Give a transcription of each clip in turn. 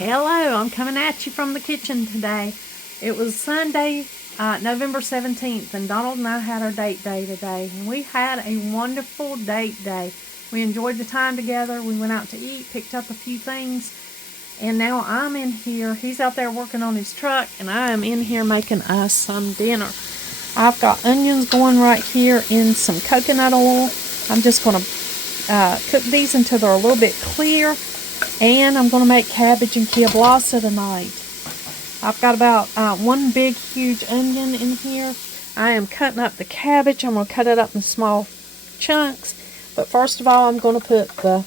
Hello, I'm coming at you from the kitchen today. It was Sunday, November 17th, and Donald and I had our date day today. And we had a wonderful date day. We enjoyed the time together. We went out to eat, picked up a few things, and now I'm in here. He's out there working on his truck, and I am in here making us some dinner. I've got onions going right here in some coconut oil. I'm just going to cook these until they're a little bit clear. And I'm going to make cabbage and kielbasa tonight. I've got about one big, huge onion in here. I am cutting up the cabbage. I'm going to cut it up in small chunks. But first of all, I'm going to put the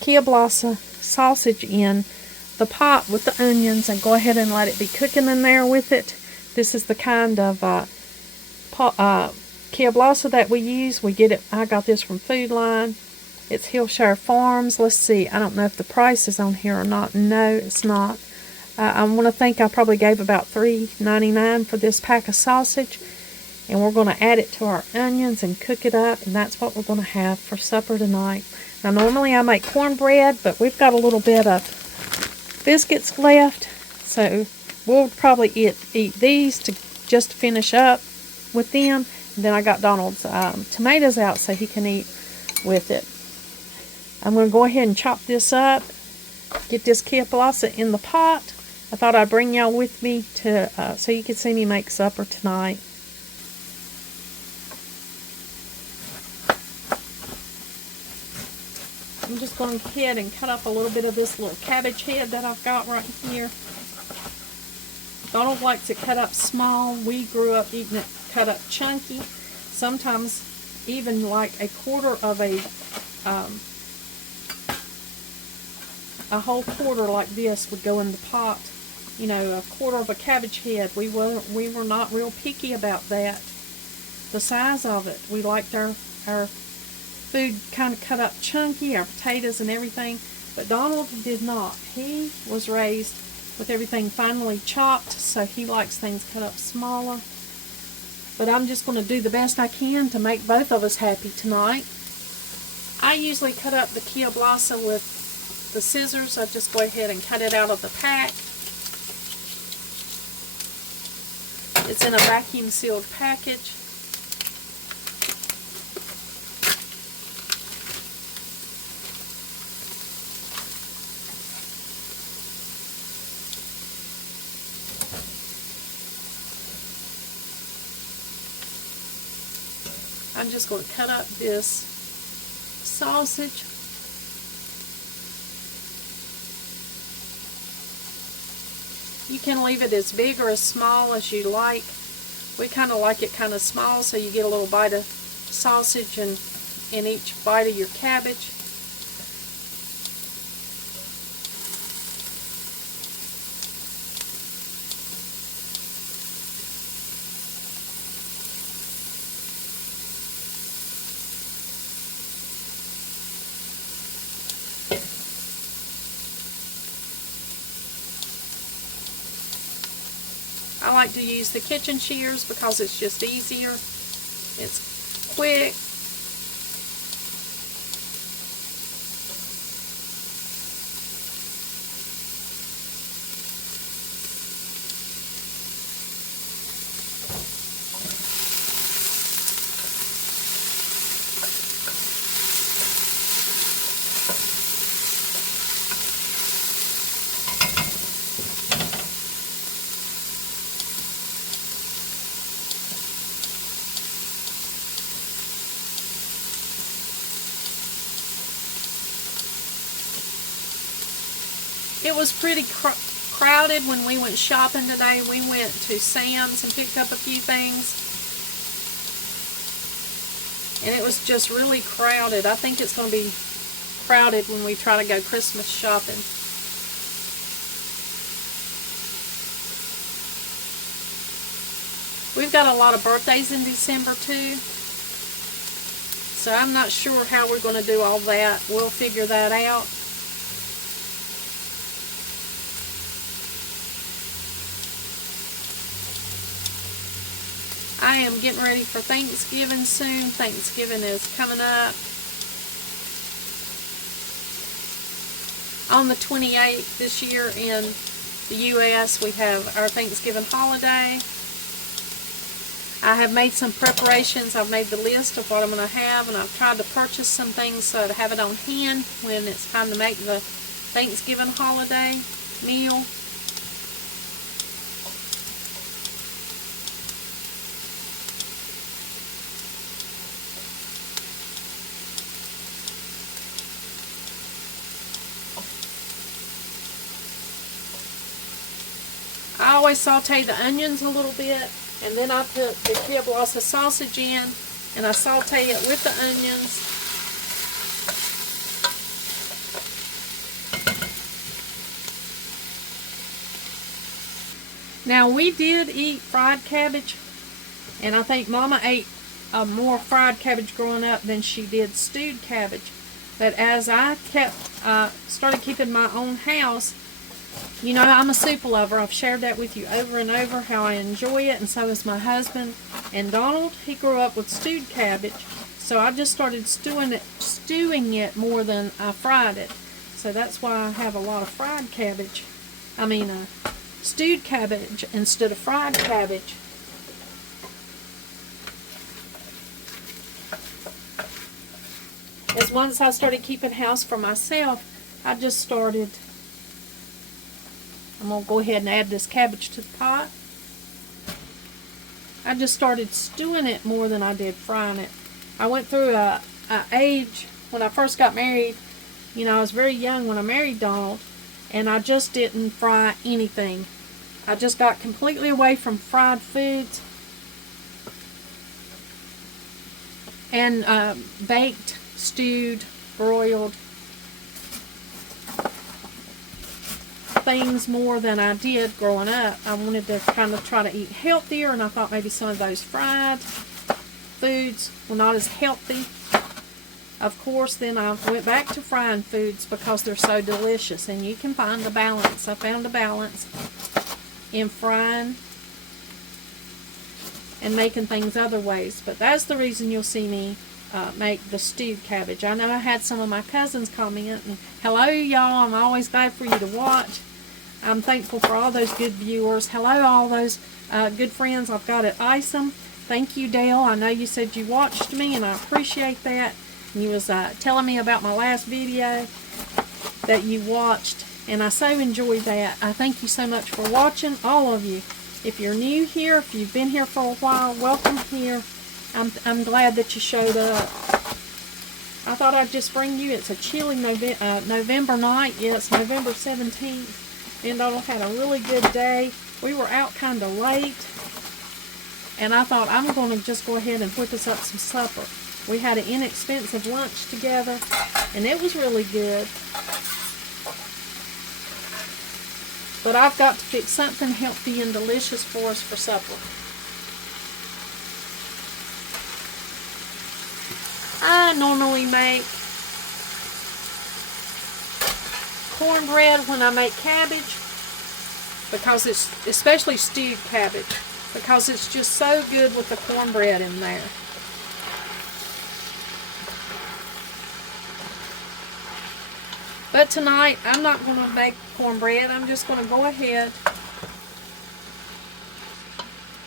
kielbasa sausage in the pot with the onions and go ahead and let it be cooking in there with it. This is the kind of kielbasa that we use. I got this from Food Line. It's Hillshire Farms. Let's see. I don't know if the price is on here or not. No, it's not. I want to think I probably gave about $3.99 for this pack of sausage. And we're going to add it to our onions and cook it up. And that's what we're going to have for supper tonight. Now, normally I make cornbread, but we've got a little bit of biscuits left. So we'll probably eat these to just finish up with them. And then I got Donald's tomatoes out so he can eat with it. I'm going to go ahead and chop this up, get this kielbasa in the pot. I thought I'd bring y'all with me so you could see me make supper tonight. I'm just going to go ahead and cut up a little bit of this little cabbage head that I've got right here. Donald likes it cut up small. We grew up eating it cut up chunky. Sometimes even like a quarter of a whole quarter like this would go in the pot. You know, a quarter of a cabbage head. We were not real picky about that. The size of it. We liked our food kind of cut up chunky, our potatoes and everything. But Donald did not. He was raised with everything finely chopped, so he likes things cut up smaller. But I'm just going to do the best I can to make both of us happy tonight. I usually cut up the kielbasa with the scissors. I just go ahead and cut it out of the pack. It's in a vacuum sealed package. I'm just going to cut up this sausage. You can leave it as big or as small as you like. We kind of like it kind of small so you get a little bite of sausage in each bite of your cabbage. I like to use the kitchen shears because it's just easier. It's quick. It was pretty crowded when we went shopping today. We went to Sam's and picked up a few things. And it was just really crowded. I think it's going to be crowded when we try to go Christmas shopping. We've got a lot of birthdays in December too. So I'm not sure how we're going to do all that. We'll figure that out. I am getting ready for Thanksgiving soon. Thanksgiving is coming up. on the 28th this year in the U.S. we have our Thanksgiving holiday. I have made some preparations. I've made the list of what I'm going to have, and I've tried to purchase some things so to have it on hand when it's time to make the Thanksgiving holiday meal. I always saute the onions a little bit, and then I put the Kielbasa sausage in, and I saute it with the onions. Now, we did eat fried cabbage, and I think Mama ate more fried cabbage growing up than she did stewed cabbage. But as I started keeping my own house, you know, I'm a soup lover. I've shared that with you over and over, how I enjoy it, and so is my husband. And Donald, he grew up with stewed cabbage, so I just started stewing it more than I fried it. So that's why I have a lot of fried cabbage. I mean, stewed cabbage instead of fried cabbage. As once I started keeping house for myself, I just started... I'm going to go ahead and add this cabbage to the pot. I just started stewing it more than I did frying it. I went through a age when I first got married. You know, I was very young when I married Donald, and I just didn't fry anything. I just got completely away from fried foods and baked, stewed, broiled things more than I did growing up. I wanted to kind of try to eat healthier, and I thought maybe some of those fried foods were not as healthy. Of course, then I went back to frying foods because they're so delicious, and you can find the balance. I found a balance in frying and making things other ways, but that's the reason you'll see me make the stewed cabbage. I know I had some of my cousins comment, and hello y'all, I'm always glad for you to watch. I'm thankful for all those good viewers. Hello all those good friends I've got at ISOM. Thank you, Dale. I know you said you watched me, and I appreciate that. You was telling me about my last video that you watched, and I so enjoyed that. I thank you so much for watching, all of you. If you're new here, if you've been here for a while, welcome here. I'm glad that you showed up. I thought I'd just bring you, it's a chilly November night. Yeah, it's November 17th. And Donald had a really good day. We were out kind of late, and I thought I'm going to just go ahead and whip us up some supper. We had an inexpensive lunch together, and it was really good. But I've got to fix something healthy and delicious for us for supper. I normally make cornbread when I make cabbage, because it's, especially stewed cabbage, because it's just so good with the cornbread in there. But tonight, I'm not going to make cornbread. I'm just going to go ahead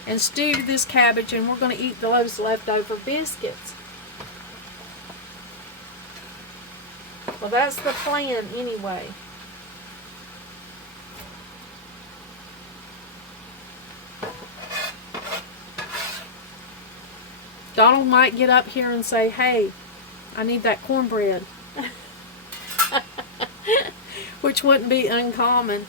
and stew this cabbage, and we're going to eat those leftover biscuits. Well, that's the plan anyway. Donald might get up here and say, hey, I need that cornbread. Which wouldn't be uncommon.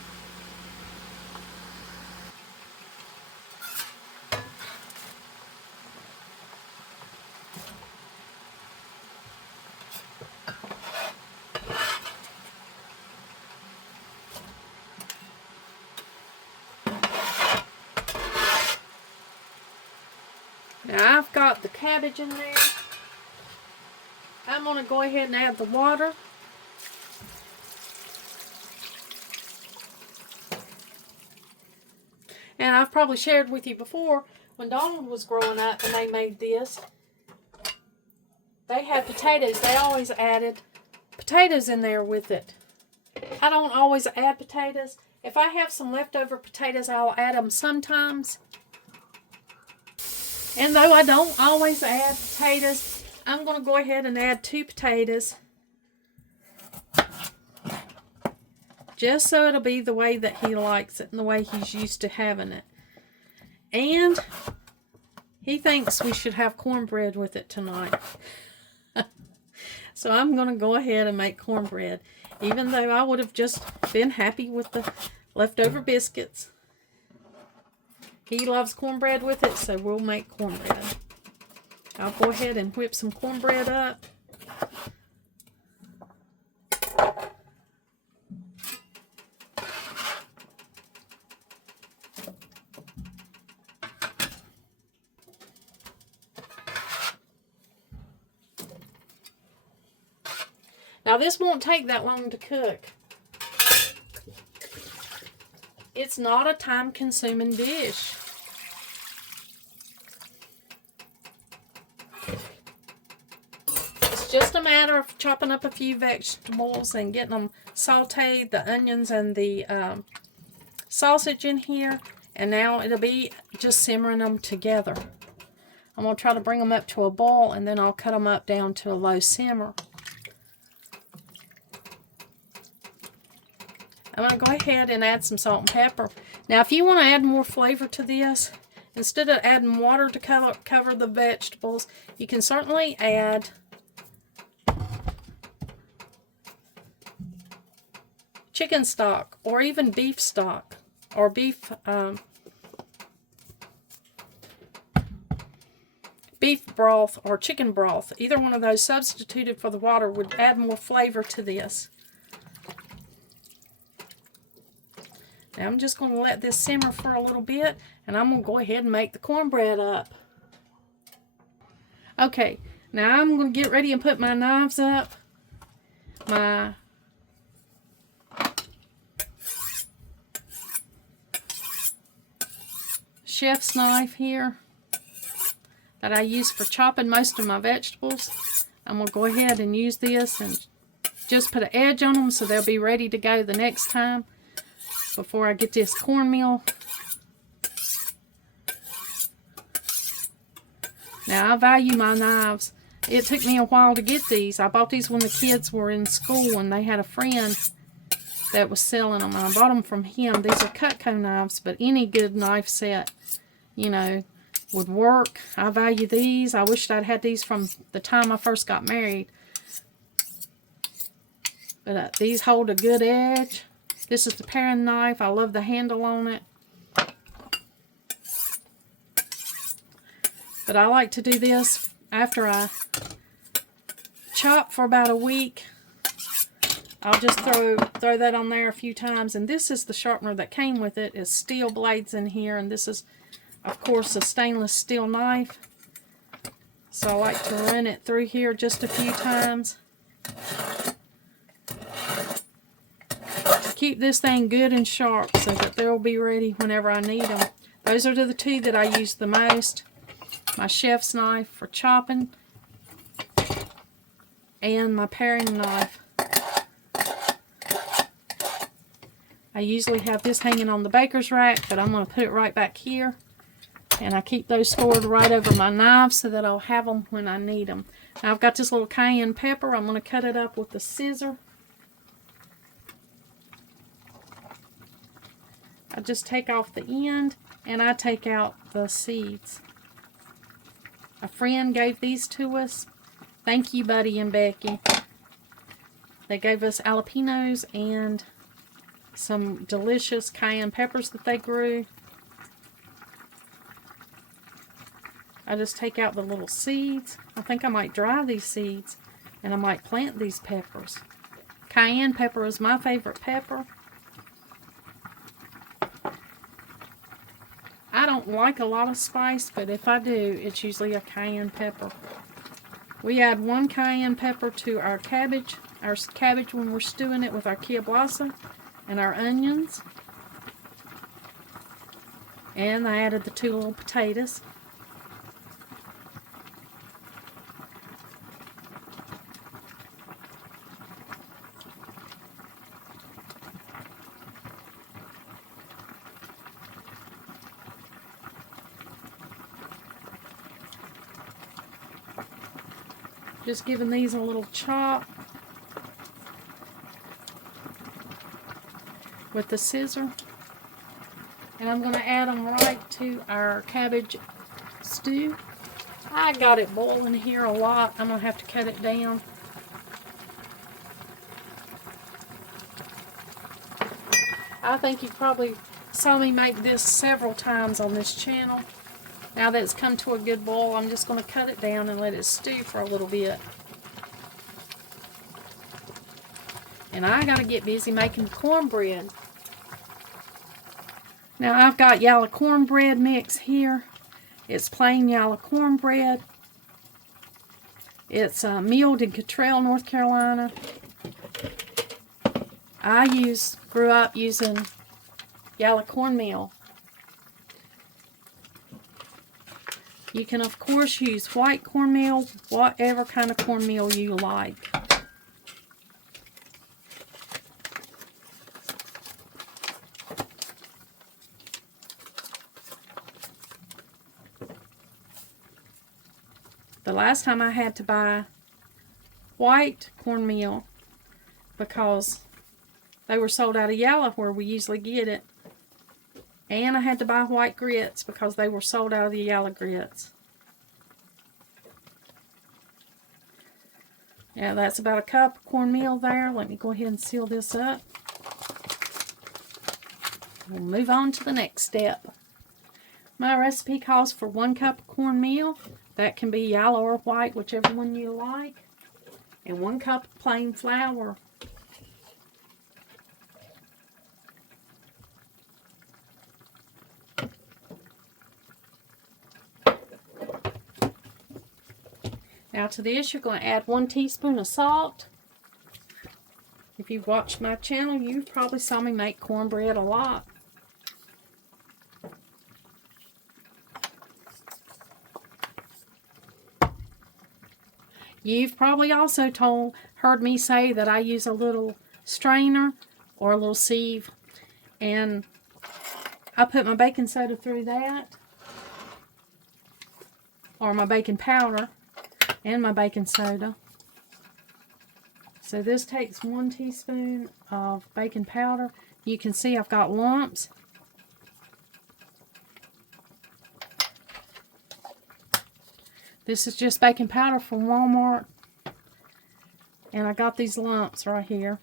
Now I've got the cabbage in there. I'm going to go ahead and add the water. And I've probably shared with you before, when Donald was growing up and they made this, they had potatoes. They always added potatoes in there with it. I don't always add potatoes. If I have some leftover potatoes, I'll add them sometimes. And though I don't always add potatoes, I'm going to go ahead and add 2 potatoes. Just so it'll be the way that he likes it and the way he's used to having it. And he thinks we should have cornbread with it tonight. So I'm going to go ahead and make cornbread. Even though I would have just been happy with the leftover biscuits. He loves cornbread with it, so we'll make cornbread. I'll go ahead and whip some cornbread up. Now this won't take that long to cook. It's not a time-consuming dish. It's just a matter of chopping up a few vegetables and getting them sauteed, the onions and the sausage in here. And now it'll be just simmering them together. I'm going to try to bring them up to a boil, and then I'll cut them up down to a low simmer. I'm going to go ahead and add some salt and pepper. Now, if you want to add more flavor to this, instead of adding water to cover the vegetables, you can certainly add chicken stock or even beef stock or beef broth or chicken broth. Either one of those substituted for the water would add more flavor to this. Now I'm just going to let this simmer for a little bit, and I'm going to go ahead and make the cornbread up. Okay, now I'm going to get ready and put my knives up. My chef's knife here that I use for chopping most of my vegetables. I'm going to go ahead and use this and just put an edge on them so they'll be ready to go the next time. Before I get this cornmeal. Now I value my knives. It took me a while to get these. I bought these when the kids were in school and they had a friend that was selling them. I bought them from him. These are Cutco knives, but any good knife set, you know, would work. I value these. I wished I'd had these from the time I first got married. But these hold a good edge. This is the paring knife. I love the handle on it. But I like to do this after I chop for about a week. I'll just throw that on there a few times. And this is the sharpener that came with it. It's steel blades in here. And this is, of course, a stainless steel knife. So I like to run it through here just a few times. Keep this thing good and sharp so that they'll be ready whenever I need them. Those are the 2 that I use the most. My chef's knife for chopping and my paring knife. I usually have this hanging on the baker's rack, but I'm going to put it right back here. And I keep those stored right over my knives so that I'll have them when I need them. Now I've got this little cayenne pepper. I'm going to cut it up with a scissor. I just take off the end and I take out the seeds. A friend gave these to us. Thank you, Buddy and Becky. They gave us jalapenos and some delicious cayenne peppers that they grew. I just take out the little seeds. I think I might dry these seeds and I might plant these peppers. Cayenne pepper is my favorite pepper. I don't like a lot of spice, but if I do, it's usually a cayenne pepper. We add 1 cayenne pepper to our cabbage when we're stewing it with our kielbasa and our onions. And I added the 2 little potatoes. Just giving these a little chop with the scissor. And I'm going to add them right to our cabbage stew. I got it boiling here a lot. I'm going to have to cut it down. I think you probably saw me make this several times on this channel. Now that it's come to a good boil, I'm just going to cut it down and let it stew for a little bit. And I got to get busy making the cornbread. Now I've got yellow cornbread mix here. It's plain yellow cornbread. It's milled in Cottrell, North Carolina. I grew up using yellow cornmeal. You can of course use white cornmeal, whatever kind of cornmeal you like. The last time I had to buy white cornmeal because they were sold out of yellow where we usually get it. And I had to buy white grits because they were sold out of the yellow grits. Yeah, that's about a cup of cornmeal there. Let me go ahead and seal this up. We'll move on to the next step. My recipe calls for 1 cup of cornmeal. That can be yellow or white, whichever one you like. And 1 cup of plain flour. Now to this, you're going to add 1 teaspoon of salt. If you've watched my channel, you probably saw me make cornbread a lot. You've probably also heard me say that I use a little strainer or a little sieve, and I put my baking soda through that, or my baking powder and my baking soda. So this takes 1 teaspoon of baking powder. You can see I've got lumps. This is just baking powder from Walmart. And I got these lumps right here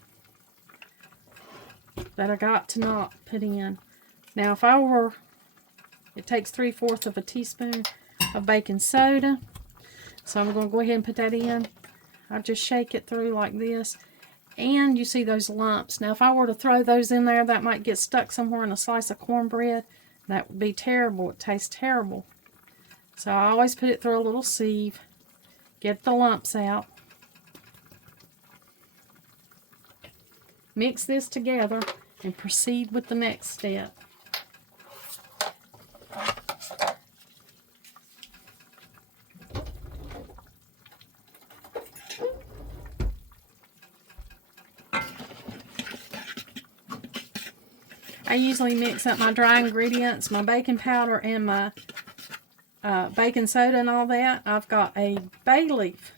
that I got to not put in. Now if I were, it takes 3/4 of a teaspoon of baking soda. So I'm going to go ahead and put that in. I just shake it through like this. And you see those lumps. Now if I were to throw those in there, that might get stuck somewhere in a slice of cornbread. That would be terrible. It tastes terrible. So I always put it through a little sieve. Get the lumps out. Mix this together and proceed with the next step. I usually mix up my dry ingredients, my baking powder and my baking soda and all that. I've got a bay leaf.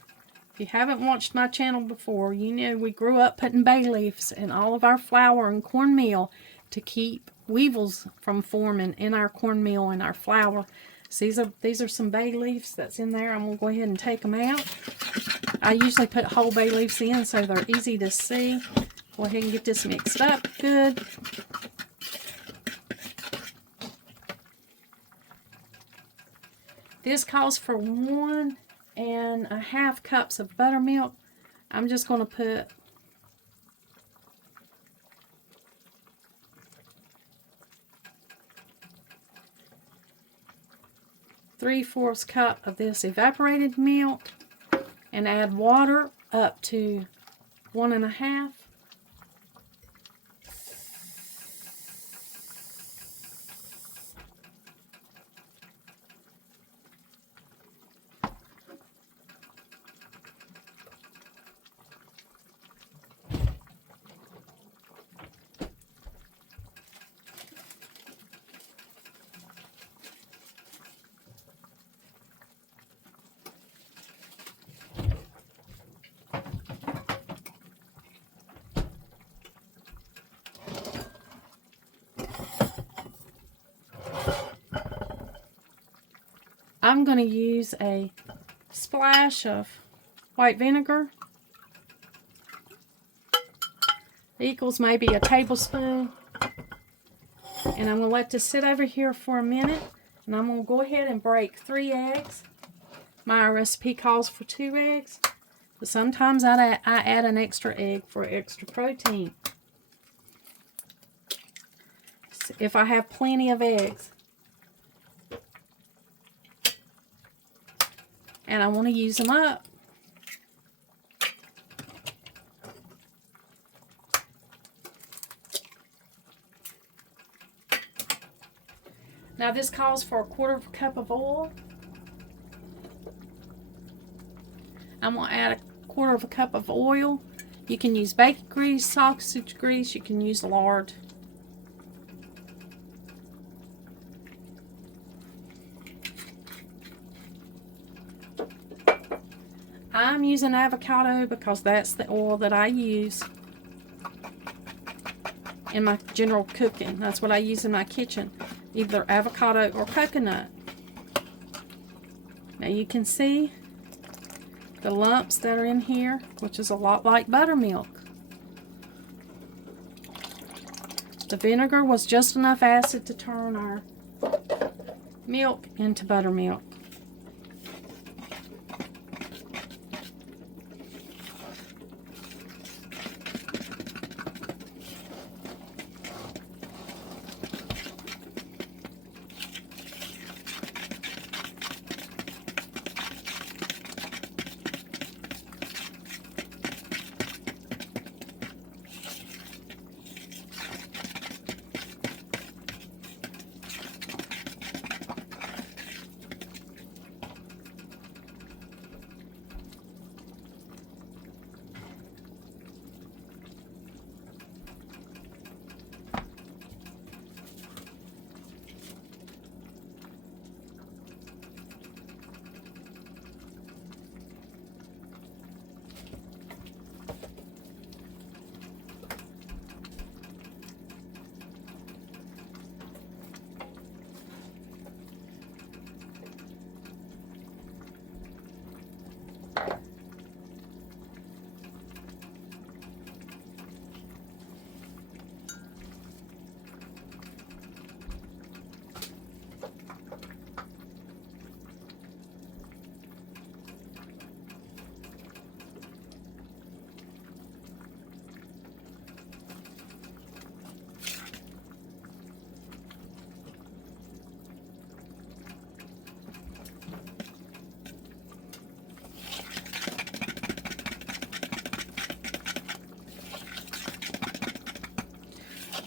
If you haven't watched my channel before, you know we grew up putting bay leaves in all of our flour and cornmeal to keep weevils from forming in our cornmeal and our flour. So these are some bay leaves that's in there. I'm going to go ahead and take them out. I usually put whole bay leaves in so they're easy to see. Go ahead and get this mixed up good. This calls for 1.5 cups of buttermilk. I'm just going to put three-fourths cup of this evaporated milk and add water up to 1.5. I'm going to use a splash of white vinegar. Equals maybe a tablespoon. And I'm going to let this sit over here for a minute. And I'm going to go ahead and break 3 eggs. My recipe calls for 2 eggs. But sometimes I add an extra egg for extra protein. If I have plenty of eggs. And I want to use them up. Now this calls for 1/4 cup of oil. I'm going to add 1/4 cup of oil. You can use bacon grease, sausage grease, you can use lard. I'm using avocado because that's the oil that I use in my general cooking. That's what I use in my kitchen. Either avocado or coconut. Now you can see the lumps that are in here, which is a lot like buttermilk. The vinegar was just enough acid to turn our milk into buttermilk.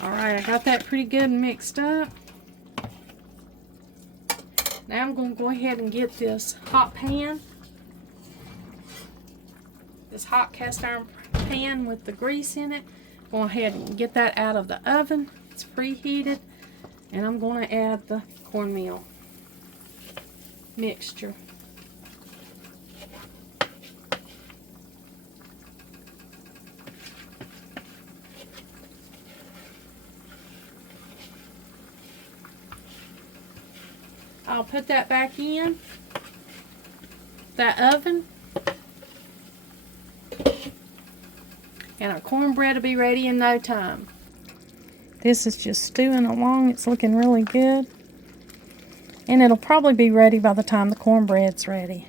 Alright, I got that pretty good mixed up. Now I'm going to go ahead and get this hot pan. This hot cast iron pan with the grease in it. Go ahead and get that out of the oven. It's preheated. And I'm going to add the cornmeal mixture. I'll put that back in that oven, and our cornbread will be ready in no time. This is just stewing along. It's looking really good, and it'll probably be ready by the time the cornbread's ready.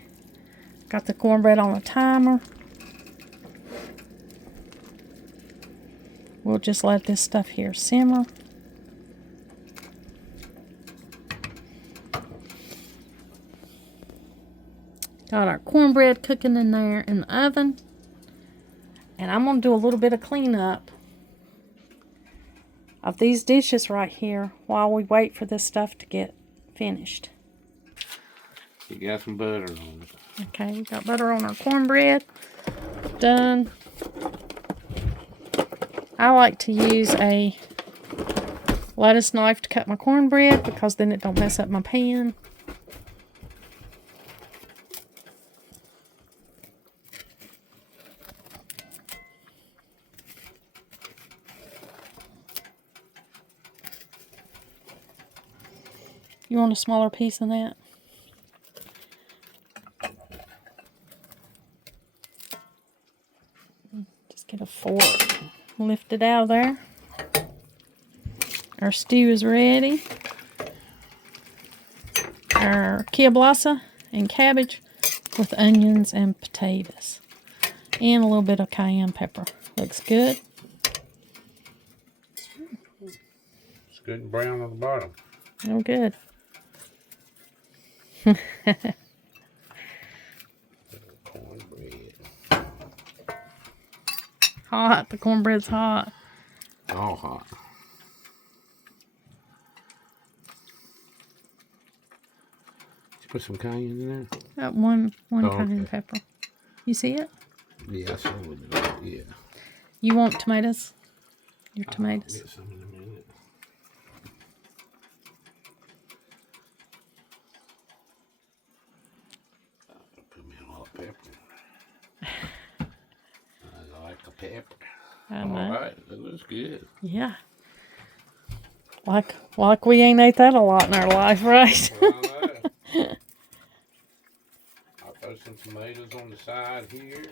Got the cornbread on a timer. We'll just let this stuff here simmer. Got our cornbread cooking in there in the oven. And I'm going to do a little bit of cleanup of these dishes right here while we wait for this stuff to get finished. You got some butter on it. Okay, we got butter on our cornbread. Done. I like to use a lettuce knife to cut my cornbread because then it don't mess up my pan. You want a smaller piece than that? lift it out of there. Our stew is ready. Our kielbasa and cabbage with onions and potatoes. And a little bit of cayenne pepper. Looks good. It's good and brown on the bottom. Oh, good. Cornbread. Hot. The cornbread's hot. All hot. Did you put some cayenne in there? One Oh, cayenne okay. pepper. You see it? Yeah, I saw it. Yeah. You want tomatoes? Your tomatoes. I'll get some in a minute. Put me a lot of pepper. I like the pepper. I know. All right, that looks good. Yeah. Like we ain't ate that a lot in our life, right? Well, I know. I'll throw some tomatoes on the side here.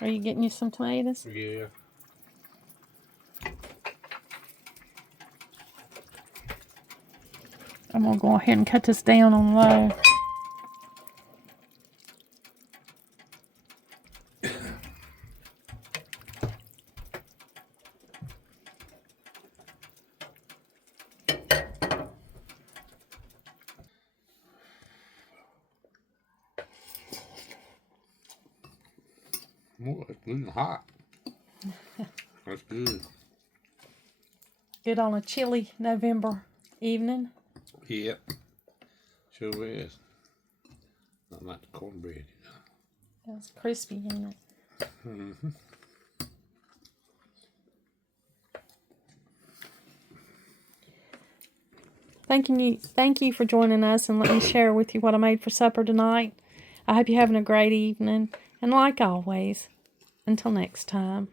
Are you getting you some tomatoes? Yeah. I'm going to go ahead and cut this down on low. Oh, it's good and hot. That's good. Good on a chilly November evening. Yep. Sure is. Not like the cornbread. That's crispy, ain't it? Mm-hmm. Thank you for joining us and let me share with you what I made for supper tonight. I hope you're having a great evening. And like always, until next time.